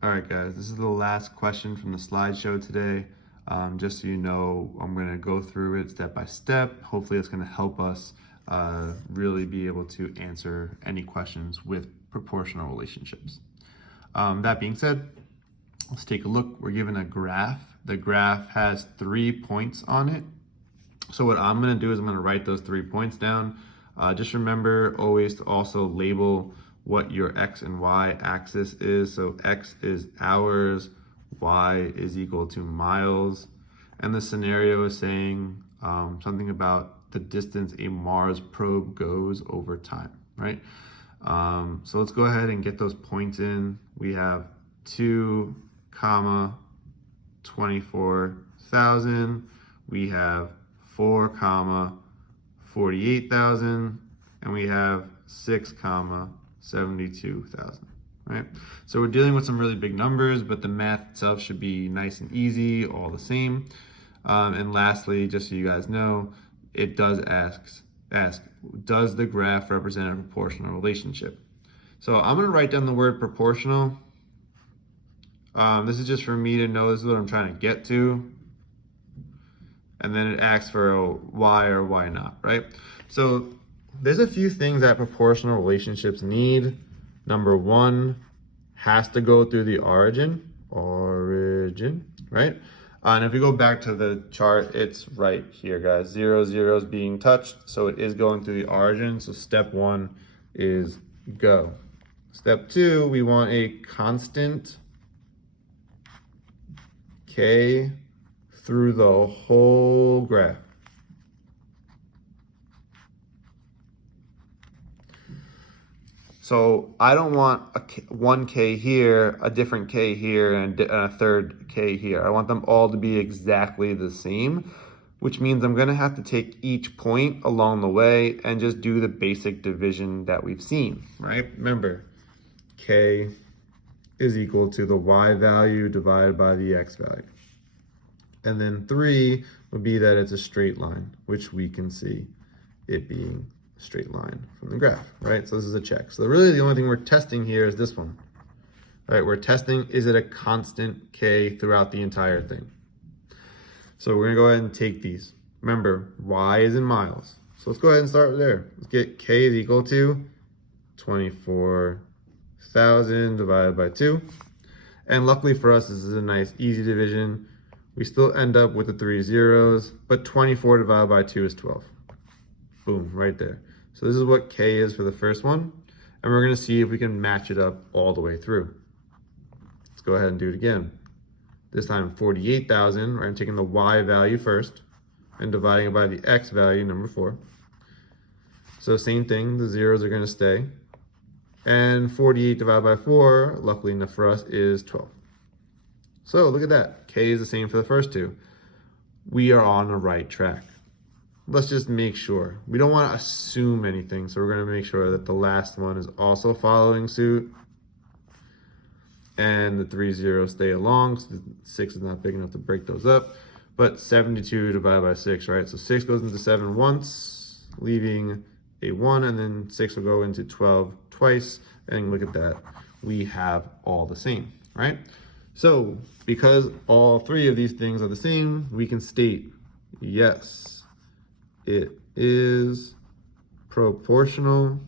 All right, guys, this is the last question from the slideshow today. Just so you know, I'm going to go through it step by step. Hopefully, it's going to help us really be able to answer any questions with proportional relationships. That being said, let's take a look. We're given a graph. The graph has 3 points on it. So what I'm going to do is I'm going to write those 3 points down. Just remember always to also label what your X and Y axis is. So X is hours, Y is equal to miles. And the scenario is saying something about the distance a Mars probe goes over time, right? So let's go ahead and get those points in. We have 2, 24,000. We have 4, 48,000, and we have 6, 72,000, right? So we're dealing with some really big numbers, but the math itself should be nice and easy, all the same. And lastly, just so you guys know, it does ask, does the graph represent a proportional relationship? So I'm gonna write down the word proportional. This is just for me to know this is what I'm trying to get to. And then it asks for a why or why not, right? So there's a few things that proportional relationships need. Number one, has to go through the origin, right? And if we go back to the chart, it's right here, guys. 0, 0 is being touched, so it is going through the origin. So step 1 is go. Step 2, we want a constant K through the whole graph. So I don't want one K here, a different K here, and a third K here. I want them all to be exactly the same, which means I'm gonna have to take each point along the way and just do the basic division that we've seen, right? Remember, K is equal to the Y value divided by the X value. And then 3 would be that it's a straight line, which we can see it being a straight line from the graph, right? So this is a check. So really the only thing we're testing here is this one, right? We're testing, is it a constant K throughout the entire thing? So we're gonna go ahead and take these. Remember, Y is in miles. So let's go ahead and start there. Let's get K is equal to 24,000 divided by 2. And luckily for us, this is a nice easy division. We still end up with the 3 zeros, but 24 divided by 2 is 12. Boom, right there. So this is what K is for the first one, and we're gonna see if we can match it up all the way through. Let's go ahead and do it again. This time 48,000, right? I'm taking the Y value first and dividing it by the X value, number 4. So same thing, the zeros are gonna stay. And 48 divided by 4, luckily enough for us, is 12. So look at that, K is the same for the first two. We are on the right track. Let's just make sure. We don't want to assume anything, so we're going to make sure that the last one is also following suit. And the 3 zeros stay along, so the 6 is not big enough to break those up. But 72 divided by 6, right? So 6 goes into 7 once, leaving a 1, and then 6 will go into 12 twice. And look at that, we have all the same, right? So because all 3 of these things are the same, we can state, yes, it is proportional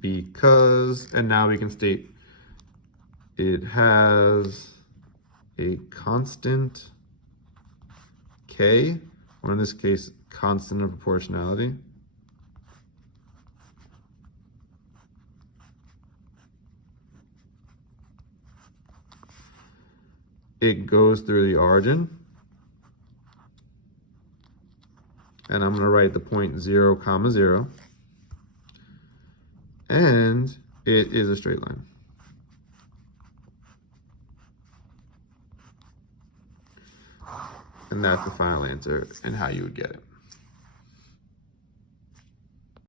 because, and now we can state it has a constant K, or in this case, constant of proportionality. It goes through the origin. And I'm gonna write the point 0, 0. And it is a straight line. And that's the final answer and how you would get it.